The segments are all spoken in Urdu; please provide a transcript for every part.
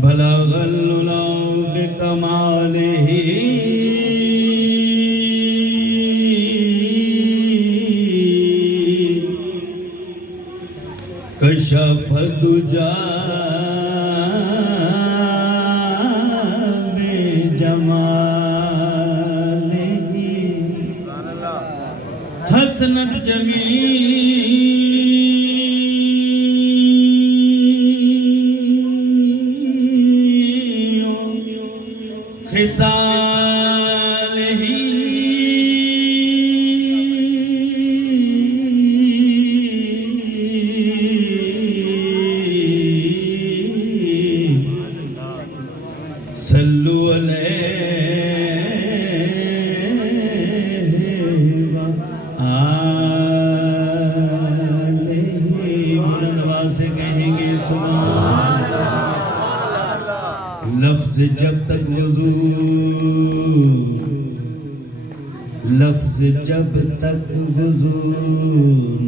بلغ العلا بکمالہ کشف الدجی بجمالہ حسنت خصالہ صلو علیہ وآلہ بلند آواز سے کہیں گے سبحان اللہ۔ لفظ جب تک وضو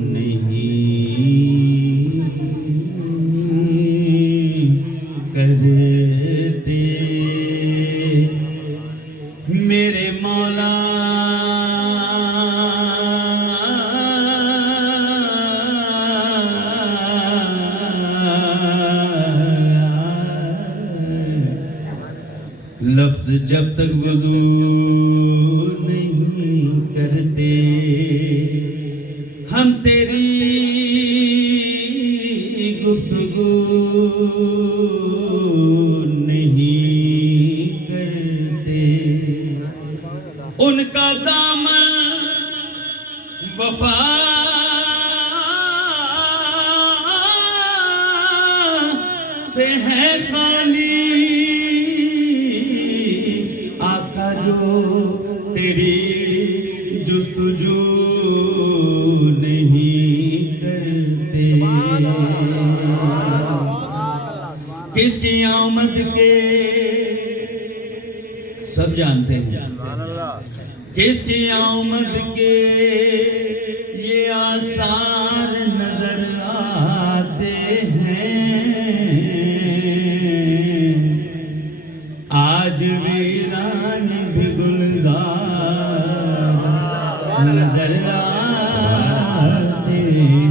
نہیں کرتے میرے مولا لفظ جب تک وضو نہیں کرتے ہم تیری گفتگو نہیں کرتے ان کا دامن وفا سے ہے خالی جو تیری جستجو نہیں کرتے کس کی آمد کے سب جانتے ہیں کس کی آمد کے یہ آثار نظر آتے ہیں آج ویران بھی گلزار نظر آتے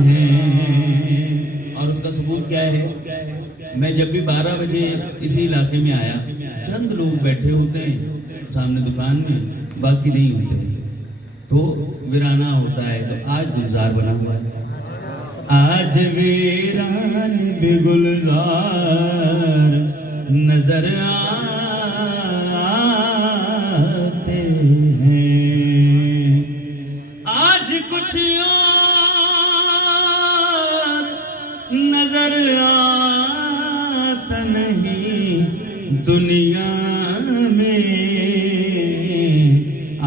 ہیں اور اس کا ثبوت کیا ہے میں جب بھی 12 بجے اسی علاقے میں آیا چند لوگ بیٹھے ہوتے ہیں سامنے دکان میں باقی نہیں ہوتے تو ویرانہ ہوتا ہے تو آج گلزار بنا ہوا ہے آج ویران بھی گلزار نظر آتے ہیں آج کچھ اور نظر آتا نہیں دنیا میں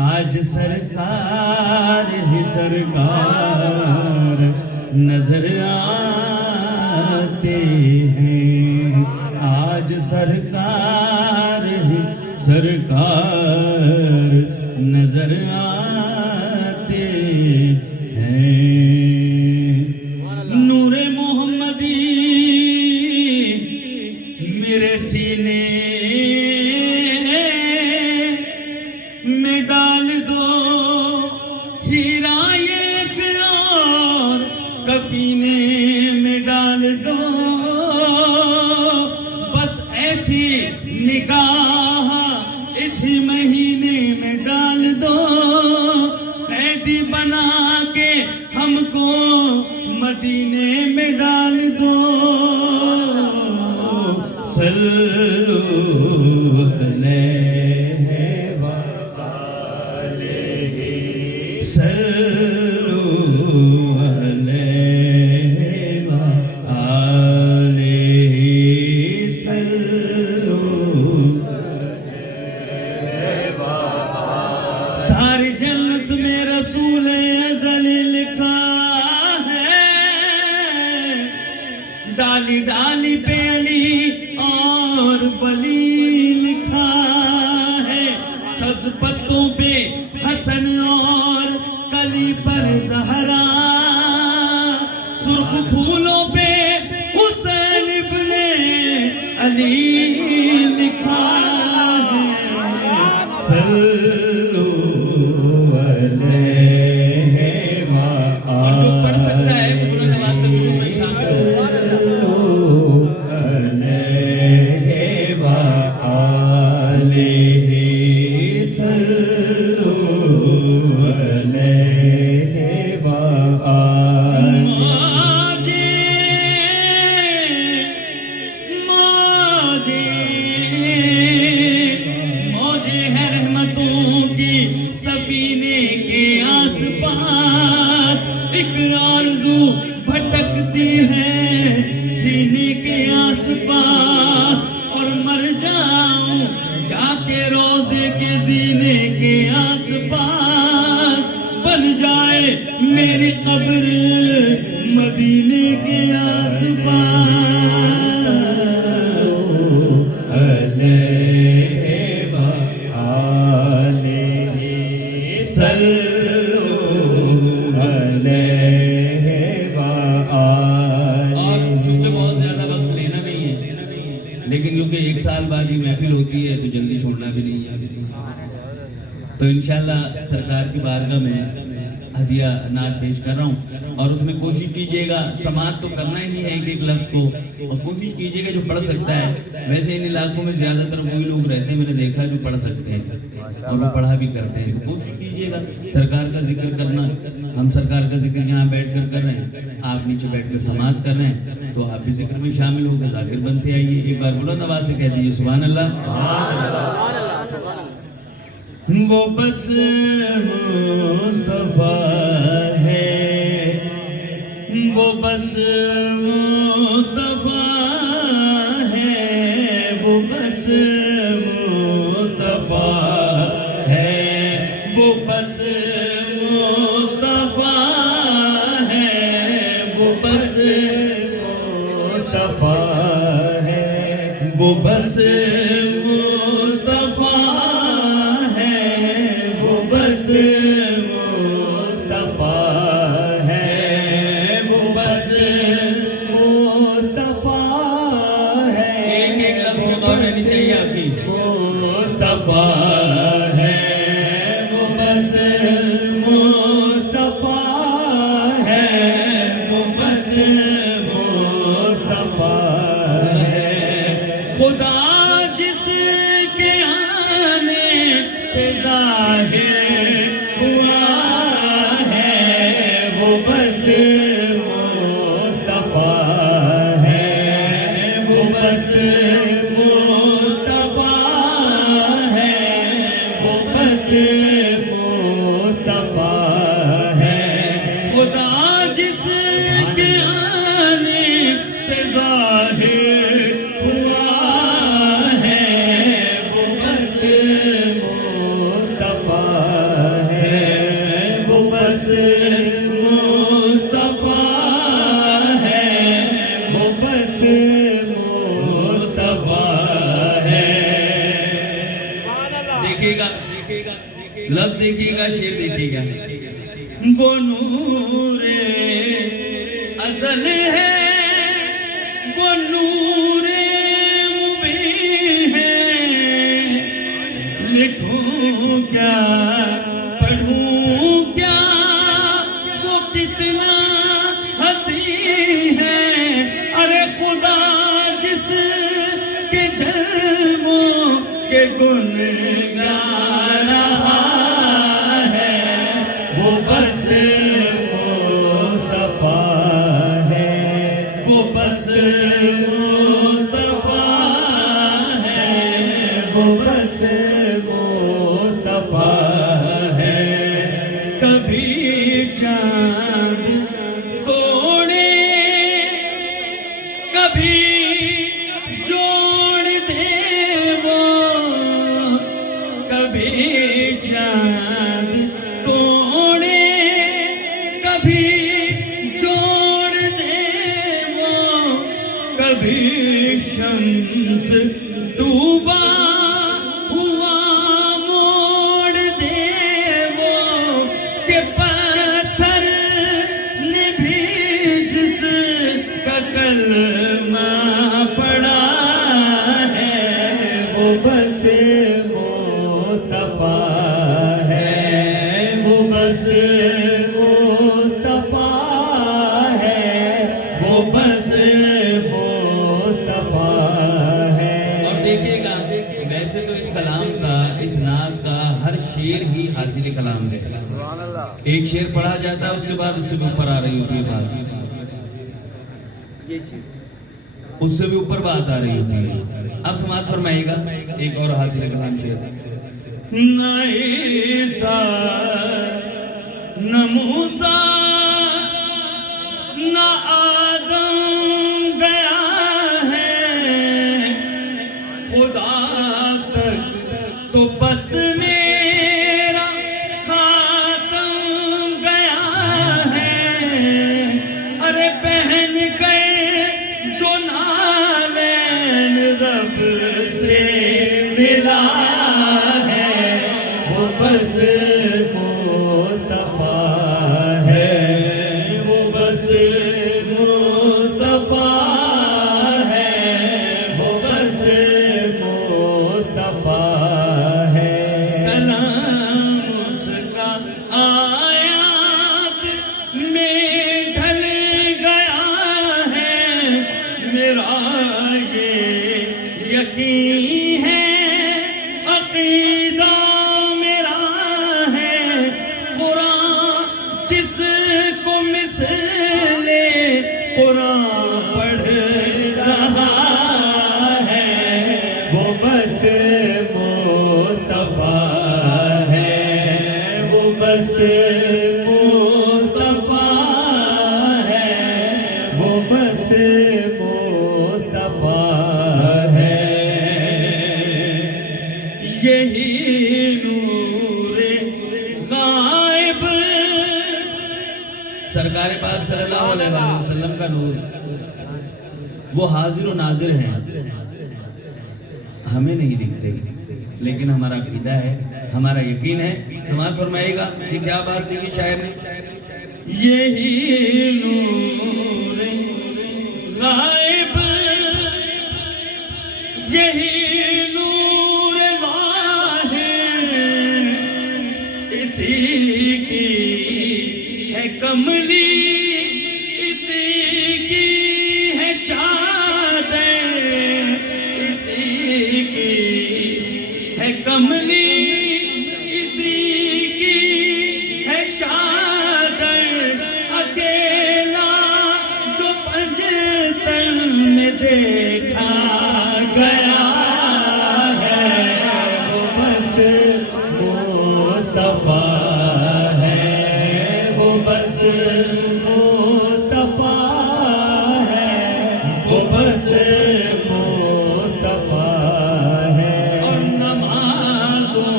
آج سرکار ہی سرکار نظر آتے ہیں آج سرکار ہی سرکار نظر آتے ہیں نور محمدی میرے سینے میں ڈال دو ہیرا ایک اور کفینے میں ڈال دو بس ایسی نگاہ اسی مہینے میں ڈال دو مدینے میں ڈال دو صلو علیہ وآلہ صلو علیہ وآلہ صلو علیہ وآلہ ساری جنت میں رسول ازل لکھا ہے ڈالی ڈالی پہ علی اور ولی لکھا ہے سبز پتوں پہ حسن اور کلی پر زہرا سرخ پھولوں پہ حسین ابن علی لکھا ہے صلو علیہ وآلہ اور جو پڑھ سکتا ہے وہ بلند آواز سے درود میں شامل ہو بھٹکتی ہے سینے کے آس پاس اور مر جاؤں جا کے روضے کے زینے کے آس پاس بن جائے میری قبر مدینے کے آس پاس علیہ وآلہ صلو لیکن کیونکہ ایک سال بعد ہی محفل ہوتی ہے تو جلدی چھوڑنا بھی نہیں ہے تو انشاءاللہ سرکار کی بارگاہ میں ہدیہ نعت پیش کر رہا ہوں اور اس میں کوشش کیجئے گا سماعت تو کرنا ہی ہے ایک ایک لفظ کو اور کوشش کیجئے گا جو پڑھ سکتا ہے ویسے ان علاقوں میں زیادہ تر وہی لوگ رہتے ہیں میں نے دیکھا جو پڑھ سکتے ہیں اور وہ پڑھا بھی کرتے ہیں تو کوشش کیجئے گا سرکار کا ذکر کرنا ہم سرکار کا ذکر یہاں بیٹھ کر کر رہے ہیں آپ نیچے بیٹھ کر سماعت کر رہے ہیں تو آپ بھی ذکر میں شامل ہو کے ذاکر بنتے آئیے ایک بار بلند آواز سے کہہ دیجئے سبحان اللہ وہ بس مصطفیٰ ہے وہ بس مصطفیٰ ہے وہ بس مصطفیٰ ہے وہ بس مصطفیٰ ہے وہ بس مصطفیٰ ہے وہ بس خدا جس کے آنے سے ظاہر ہوا ہے وہ بس مصطفیٰ ہے وہ بس مصطفیٰ ہے وہ بس مصطفیٰ ہے خدا جس کے آنے سے ظاہر لفظ دیکھیے گا شعر دیکھیے گا وہ نور ازل ہے وہ نور مبین ہے لکھوں کیا پڑھوں کیا وہ کتنا حسین ہے ارے خدا جس کے جلووں کے گنگار وہ بس مصطفیٰ کہ پتھر نے بھی جس کا کلمہ پڑھا ہے وہ بس مصطفیٰ ہے، وہ بس مصطفیٰ ہے، وہ بس مصطفیٰ ہے۔ اور دیکھیے گا ویسے تو اس کلام کا، اس نعت کا ہر شعر ہی حاصل کلام ہے۔ ایک شعر پڑھا جاتا ہے، اس کے بعد اس سے بھی اوپر آ رہی ہوتی ہے بات، اس سے بھی اوپر بات آ رہی ہوتی ہے۔ اب سماعت فرمائیے گا ایک اور حاصل کلام شعر۔ نہ عیسیٰ نہ موسیٰ نہ آدم گیا ہے خدا تک، تو بس میرا خاتم گیا ہے۔ ارے پہن کر جو نالین رب سے ملا ہے وہ بس مصطفیٰ ہے، وہ بس مصطفیٰ ہے، وہ بس مصطفیٰ ہے۔ کلام اس کا آیات میں ڈھل گیا ہے، میرا یہ یقین ہے، عقیدہ میرا ہے، قرآن جس کو مثل قرآن پڑھ رہا ہے وہ بس مصطفیٰ ہے، وہ بس مصطفیٰ ہے، وہ بس مصطفیٰ ہے۔ یہی نور غائب سرکار پاک صلی اللہ علیہ وسلم کا نور، وہ حاضر و ناظر ہیں، ہمیں نہیں دکھتے، لیکن ہمارا عقیدہ ہے، ہمارا یقین ہے۔ سماعت فرمائیے گا کہ کیا بات تھی کہ شاعر نے، یہی نور غائب، یہی نور ظاہر، اسی کی ہے کملی، اسی کی ہے چادر، اسی کی ہے کملی، اسی کی ہے چادر، اکیلا جو پنجتن میں دیکھا گیا ہے وہ بس مصطفیٰ ہے، وہ بس مصطفیٰ ہے، وہ بس مصطفیٰ ہے۔ اور نمازوں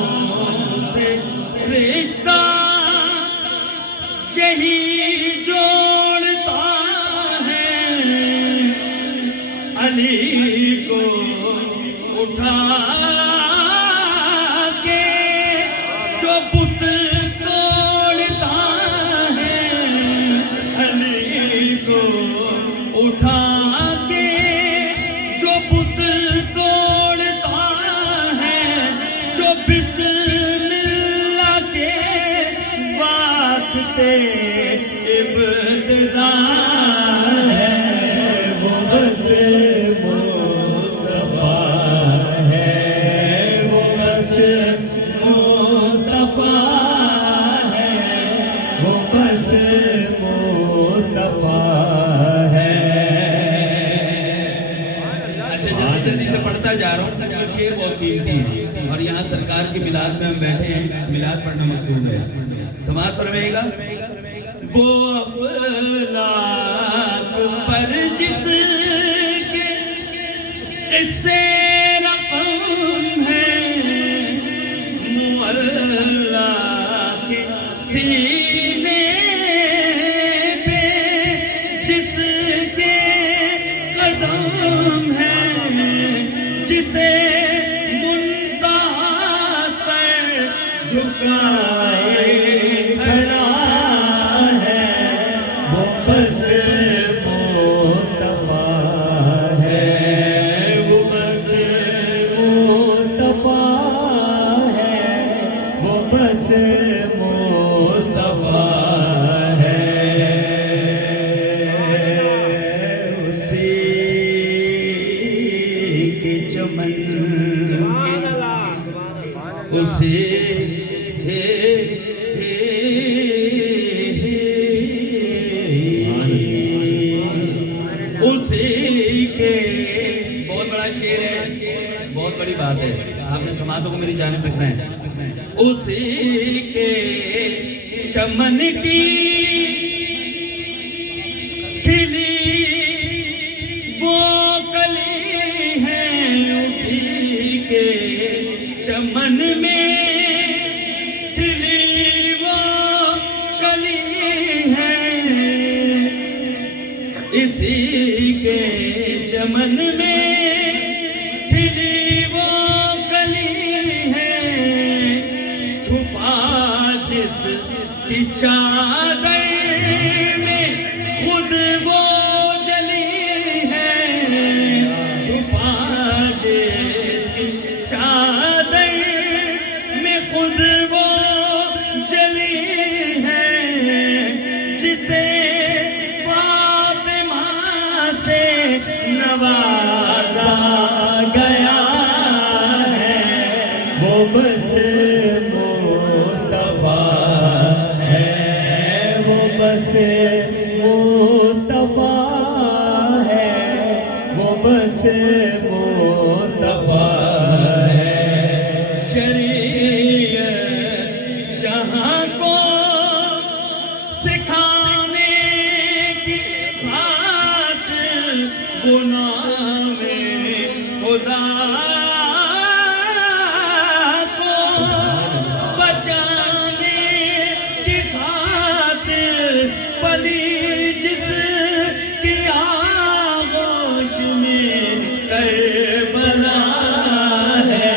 سے رشتہ یہی جوڑتا ہے، علی کو اٹھا کے جو بت توڑتا ہے، علی کو اٹھا کے جو بت توڑتا ہے، جو بسم اللہ کے واسطے ابتدا ہے وہ بس مصطفیٰ ہے، وہ بس مصطفیٰ ہے، وہ بس مصطفیٰ ہے۔ اچھا جلدی جلدی سے پڑھتا جا رہا ہوں، شعر بہت قیمتی ہے، اور یہاں سرکار کی میلاد میں ہم بیٹھے ہیں، میلاد پڑھنا مقصود ہے۔ سماعت فرمائیے گا، وہ افلاک پر جس کے قصے رقم ہیں، معلا کے سینے پہ جس کے قدم ہیں، جسے منتہا سر جھکائے کھڑا اسی کے بہت بڑا شعر ہے، بہت بڑی بات ہے، آپ نے سماعتوں کو میری جانب رکھنا ہے. اسی کے چمن کی کھلی وہ کلی ہے، اسی کے چمن میں کھلی وہ کلی ہے، اسی کے چمن میں کھلی وہ کلی ہے، چھپا جس کی چادر میں خود وہ جلی ہے، چھپا جس کی چادر میں خود وہ جلی ہے، جسے نوازا گیا ہے وہ بس مصطفیٰ ہے، وہ بس مصطفیٰ ہے، وہ بس مصطفیٰ ہے. شریعت جہاں کو سکھانے کی خاطر گناہ میں خدا کو بچانے کی خاطر پلی جس کی آغوش میں کربلا ہے،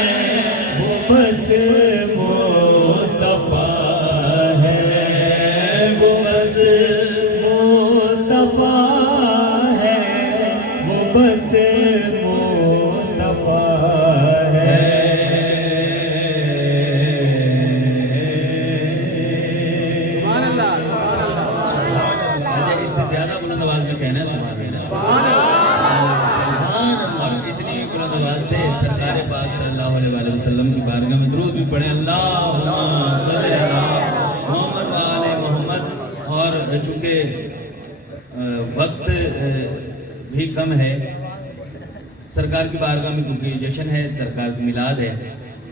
وہ بس مصطفیٰ ہے، وہ بس مصطفیٰ ہے، وہ بس مصطفیٰ ہے. اچھا اس سے زیادہ بلند آواز میں کہنا ہے سبحان اللہ، اور اتنی بلند آواز سے سرکار پاک صلی اللہ علیہ وآلہ وسلم کی بارگاہ میں درود بھی پڑھیں، اللہم صلی علی محمد و آل محمد. اور چونکہ وقت بھی کم ہے، سرکار کی بارگاہ میں کیونکہ جشن ہے، سرکار کی میلاد ہے،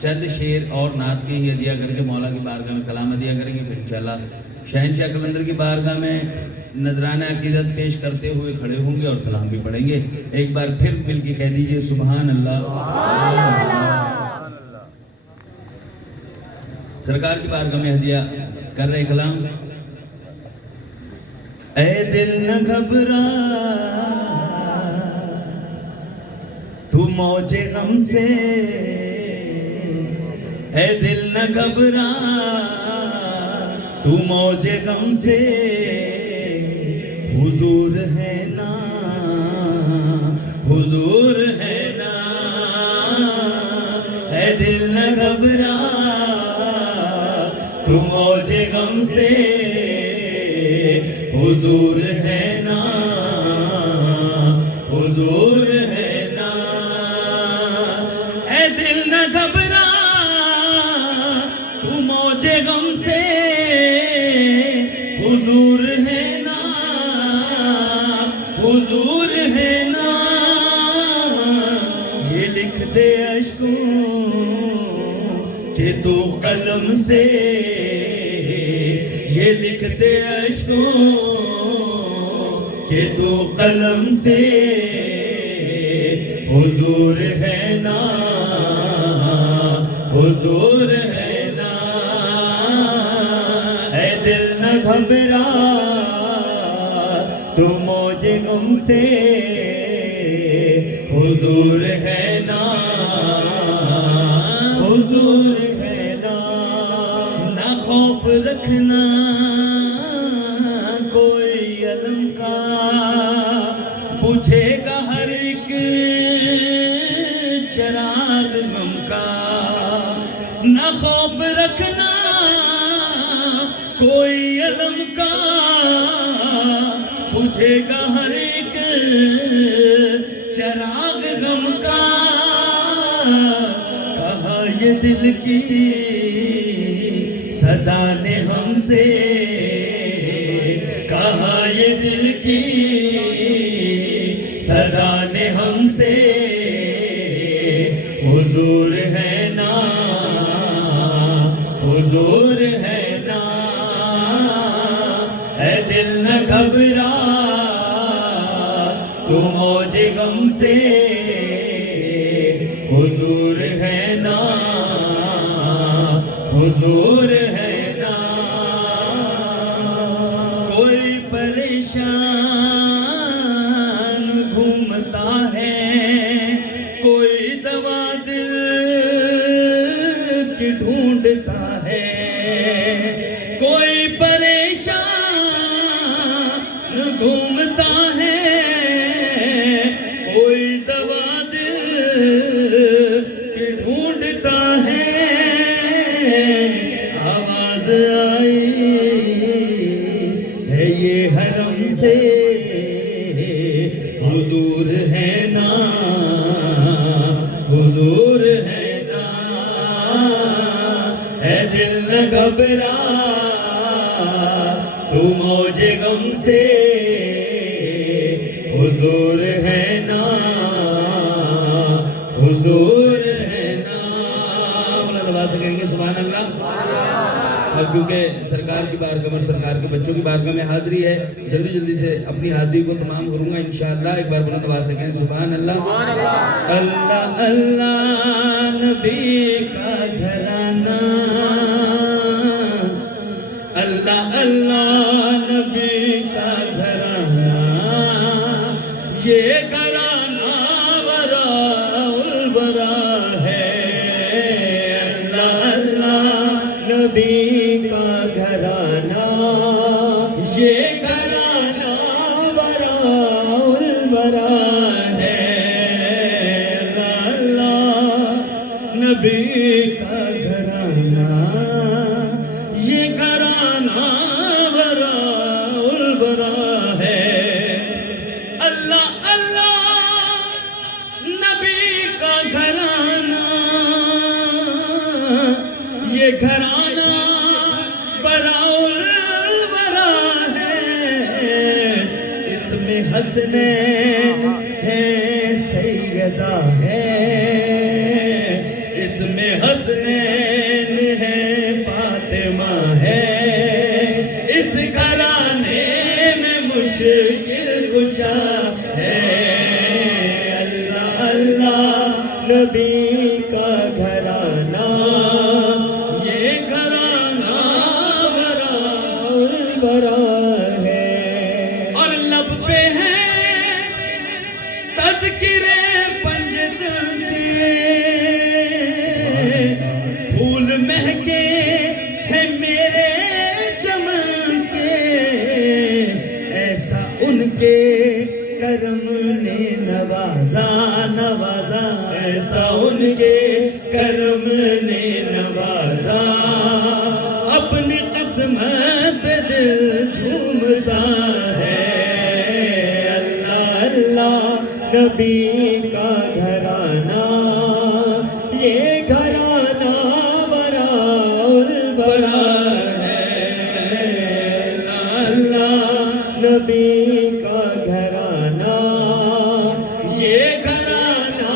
چند شعر اور نعت کے ہی ہدیہ کر کے مولا کی بارگاہ میں کلام ہدیہ کریں گے، پھر انشاءاللہ شہنشاہ قلندر کی بارگاہ میں نذرانہ عقیدت پیش کرتے ہوئے کھڑے ہوں گے اور سلام بھی پڑھیں گے. ایک بار پھر مل کے کہہ دیجئے سبحان اللہ. سرکار کی بارگاہ میں ہدیہ کر رہے کلام. اے دل نہ گھبرا تو موج غم سے، اے دل نہ گھبرا تو موج غم سے، حضور ہے نا حضور ہے نا، اے دل نہ گھبرا تو موج غم سے، حضور ہے نا حضور ہے نا، اے دل نہ گھبرا تو موج غم سے، حضور ہے نا حضور ہے نا. یہ لکھ دے اشکوں کہ تو قلم سے، یہ لکھ دے اشکوں کہ تو قلم سے، حضور ہے نا حضور ہے نا. اے دل نہ گھبرا تو موج غم سے، حضور ہے نا حضور ہے نا. نہ خوف رکھنا کوئی علم کا، بجھے گا ہر ایک چراغ غم کا. نہ خوف رکھنا کوئی علم کا، بجھے گا ہر ایک چراغ غم کا. کہا یہ دل کی صدا نے ہم سے کہا یہ دل کی صدا نے ہم سے حضور ہے نا حضور ہے نا اے دل نہ گھبرا تو موج غم سے حضور ہے نا حضور ہے نا کوئی پریشان گھومتا ہے کوئی دوا دل کی ڈھونڈتا ہے کوئی پریشان گھومتا ہے کوئی دوا دل کی ڈھونڈتا ہے آواز آئی ہے یہ حرم سے حضور ہے نا حضور ہے نا اے دل نہ گھبرا تو موج غم سے حضور ہے نا حضور ہے نا بولا دبا سکیں گے سبحان اللہ اور کیونکہ سرکار کی بارگاہ میں سرکار کے بچوں کی بارگاہ میں حاضری ہے جلدی جلدی سے اپنی حاضری کو تمام کروں گا انشاءاللہ ایک بار بلند آواز سے کہیں سبحان اللہ اللہ اللہ نبی کا گھرانہ اللہ اللہ نبی کا گھرانہ یہ گھرانہ براء البراء ہے اللہ اللہ نبی کا گھرانہ یہ گھرانہ براء البراء ہے اللہ اللہ نبی کا گھرانہ یہ گھرانہ براء البراء ہے اللہ اللہ نبی کا گھرانہ یہ گھرانہ براء البراء ہے اس میں حسنین ہے سیدہ ہے اس میں حسنین ہے فاطمہ ہے اس گھرانے میں مشکل کشا ہے اللہ اللہ نبی کا گھرانہ یہ گھرانہ براء البراء ہے اور لب پہ ہے تذکرے پنجتن کے پھول مہکے ہیں میرے چمن کے ایسا ان کے کرم نے نوازا نوازا ایسا ان کے کرم نے نوازا اپنی قسمت پہ دل جھومتا ہے اللہ اللہ نبی کا گھرانہ یہ گھرانہ براء البراء ہے اللہ اللہ نبی کا گھرانہ یہ گھرانہ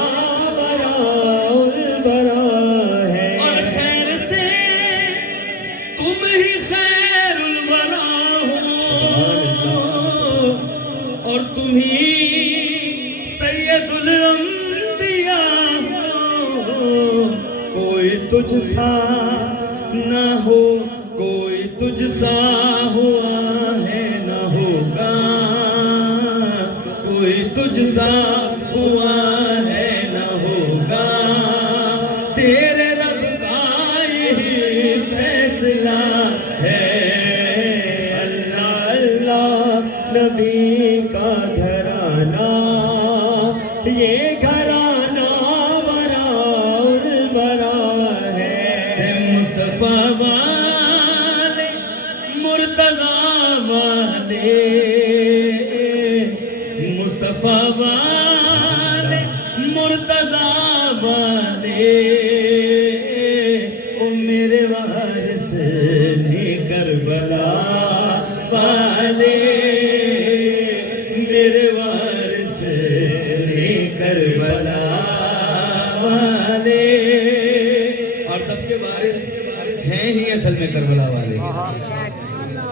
براء البراء ہے اور خیر سے تم ہی خیر الورا ہو اور تم ہی سید الانبیاء ہو کوئی تجھ سا نہ ہو کوئی تجھ سا ہوا ہے نہ ہوگا کوئی تجھ سا ہوا ہے نہ ہوگا تیرے رب کا یہی فیصلہ ہے اللہ اللہ نبی کا گھرانہ یہ گھرانہ براء البراء ہے مصطفیٰ والے مرتضیٰ والے مصطفیٰ والے مرتضیٰ والے او میرے وارث کربلا والے میرے وارث نے کربلا والے. اور سب کے وارث ہیں ہی اصل میں کربلا والے,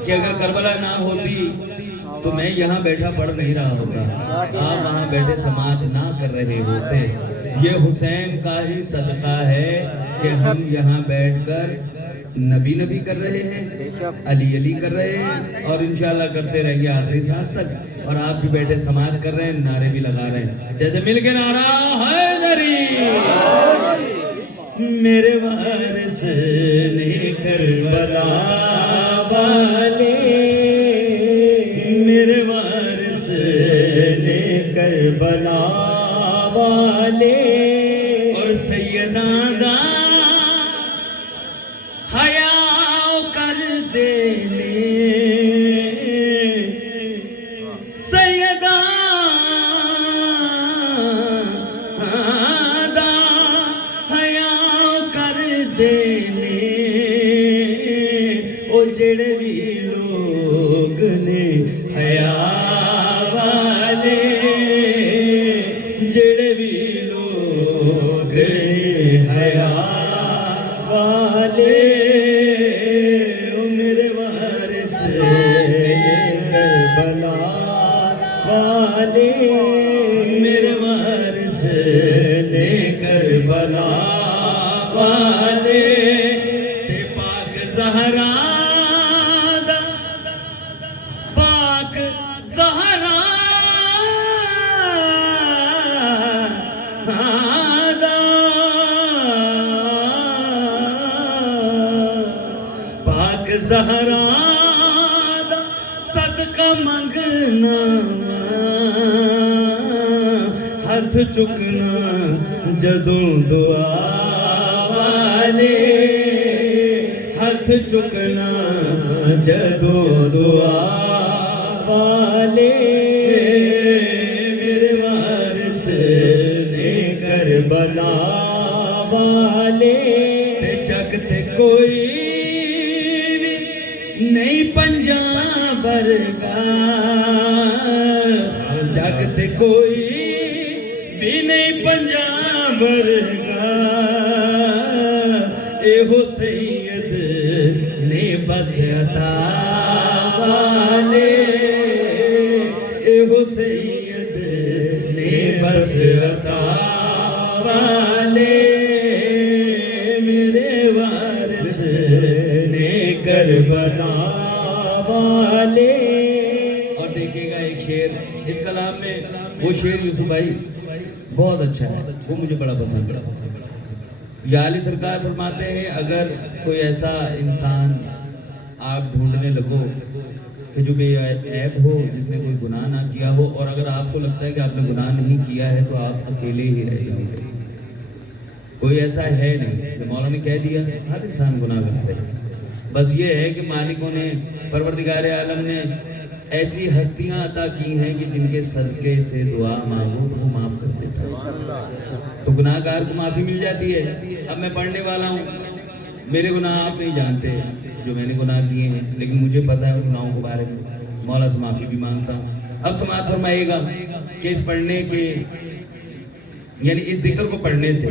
کہ اگر کربلا نہ ہوتی تو میں یہاں بیٹھا پڑھ نہیں رہا ہوتا, آپ وہاں بیٹھے سماعت نہ کر رہے ہوتے. یہ حسین کا ہی صدقہ ہے کہ ہم یہاں بیٹھ کر نبی نبی کر رہے ہیں, علی علی کر رہے ہیں, اور انشاءاللہ کرتے رہیں گے آخری سانس تک. اور آپ بھی بیٹھے سماعت کر رہے ہیں, نعرے بھی لگا رہے ہیں. جیسے مل کے نعرہ حیدری, میرے وارث نے کربلا والے, میرے وارث نے کربلا والے. اور سیداں دا حیا کر دینے, سیداں دا حیا کر دینے. او جڑے بھی لوگ نے حیا والے, جڑے بھی لوگ حیا والے, او میرے وارث کربلا والے, میرے وارث کربلا والے. تے پاک زہرا دا, پاک زہرا پاک زہرا دا صدقہ منگنا, ہاتھ چکنا جدوں دعا والے, ہاتھ چکنا جدوں دعا والے. میرے وارث نے کربلا والے. تے جگ تے کوئی نہیں پنجاں ورگا, جگ تے کوئی بھی نہیں پنجاں ورگا. ایہو سید نے بس عطا والے, ایہو سید نے بس عطا والے. میرے وارث نے کربلا والے. اور دیکھیے گا ایک شعر اس کلام میں, وہ شعر یوسف بھائی بہت اچھا ہے, وہ مجھے بڑا پسند ہے. یا علی سرکار فرماتے ہیں اگر کوئی ایسا انسان آپ ڈھونڈنے لگو کہ جو بے عیب ہو, جس نے کوئی گناہ نہ کیا ہو, اور اگر آپ کو لگتا ہے کہ آپ نے گناہ نہیں کیا ہے تو آپ اکیلے ہی رہ جاؤ گے. کوئی ایسا ہے نہیں. مولا نے کہہ دیا ہر انسان گناہ کرتا ہے, بس یہ ہے کہ مالکوں نے, پروردگار عالم نے ایسی ہستیاں عطا کی ہیں کہ جن کے صدقے سے دعا مانگو تو وہ معاف کر دیتا ہے. تو گناہ گار کو معافی مل جاتی ہے. اب میں پڑھنے والا ہوں, میرے گناہ آپ نہیں جانتے جو میں نے گناہ کیے ہیں, لیکن مجھے پتہ ہے ان گناہوں کے بارے میں. مولا سے معافی بھی مانگتا ہوں. اب سماعت فرمائیے گا کہ اس پڑھنے کے, یعنی اس ذکر کو پڑھنے سے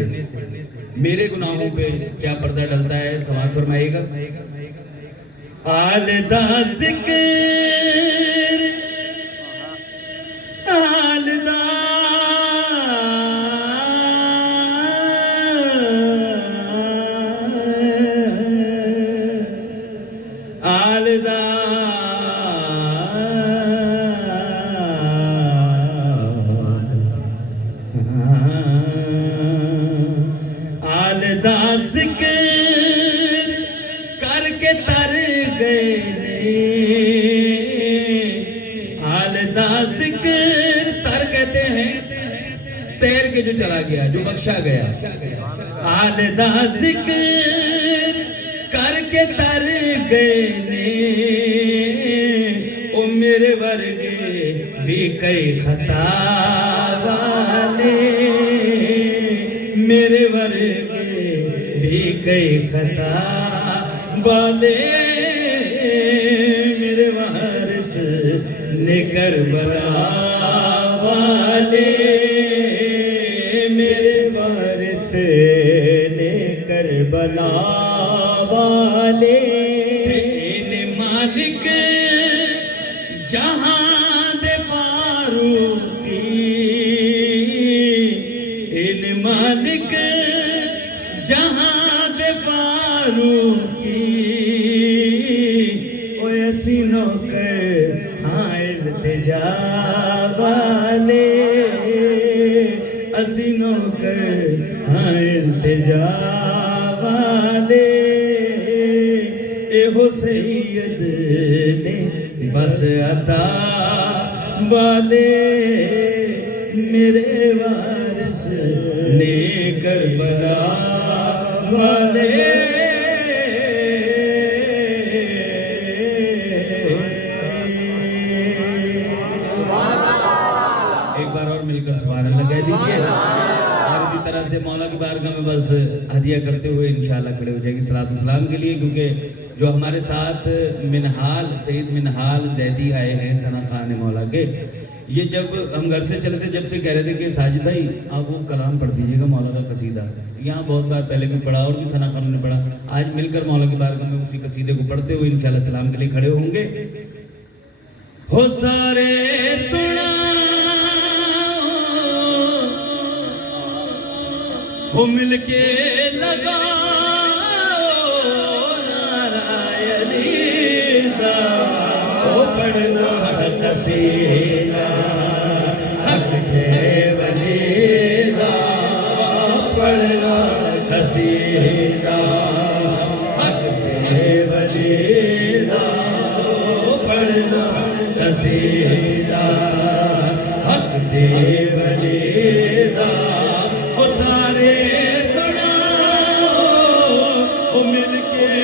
میرے گناہوں پہ کیا پردہ ڈلتا ہے. سماعت فرمائیے گا. آل دا ذکر, آل دا آل دا آل دا ذکر کر کے تر گئے نے. آل دا ذکر, تر کہتے ہیں تیر کے جو چلا گیا, جو بخشا گیا. آل دا ذکر کر کے تر گئے نے, او میرے ورگے بھی کئی خطا والے, میرے ورگے بھی کئی خطا والے. نے کربلا والے میرے وارث نے کربلا والے تیرے مالک جہاں دے فاروقی ان مالک جہاں دے فاروقی اوے اسی نوکر ہاں التجا والے اسی نوکر ہاں التجا والے اے ہو سید نے بس عطا والے میرے وارث نے کربلا والے ایک بار اور مل کر سبحان اللہ کہہ دیجئے اور اسی طرح سے مولا کی بارگاہ میں بس ہدیہ کرتے ہوئے انشاءاللہ کھڑے ہو جائیں گے صلاۃ السلام کے لیے، کیونکہ جو ہمارے ساتھ منحال سید منحال زیدی آئے ہیں ثنا خان مولا کے، یہ جب ہم گھر سے چلے تھے جب سے کہہ رہے تھے کہ ساجد بھائی آپ وہ کلام پڑھ دیجیے گا مولا کا قصیدہ، یہاں بہت بار پہلے بھی پڑھا اور بھی ثنا خان نے پڑھا، آج مل کر مولا کی بارگاہ میں اسی قصیدے کو پڑھتے ہوئے انشاءاللہ سلام کے لیے کھڑے ہوں گے۔ ہو سارے سنا ہو مل کے لگا پڑھنا قصیدہ حق کے ولی دا پڑھنا قصیدہ حق کے ولی دا پڑھنا قصیدہ حق کے ولی دا وہ سارے سناؤ مل کے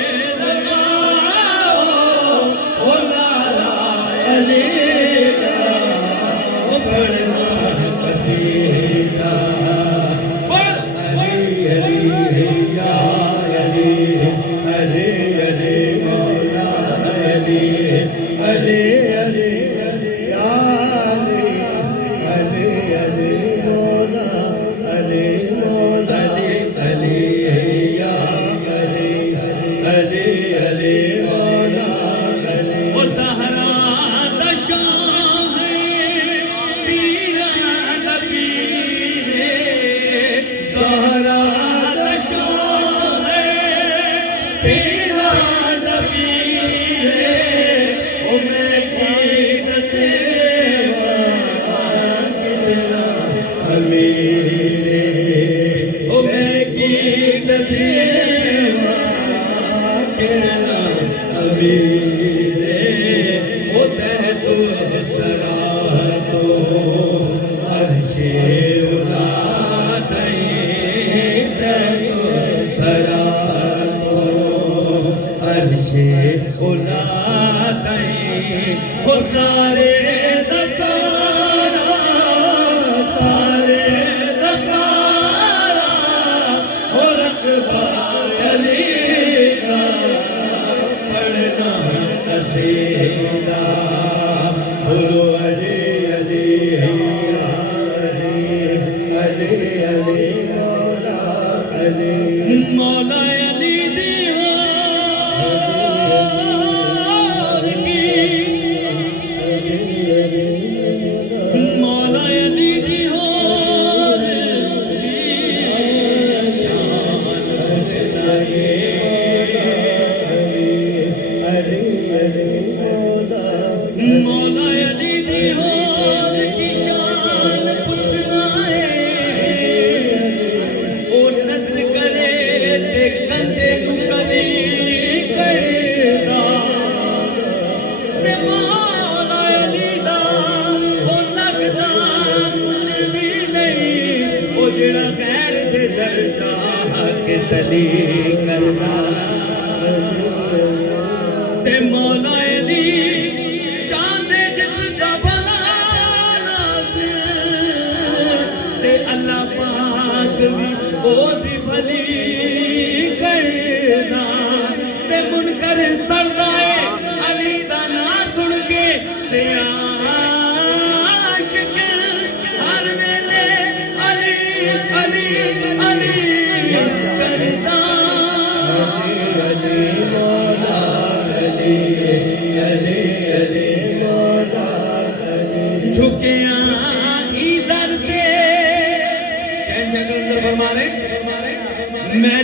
منکر سردائے علی دا نا سن کے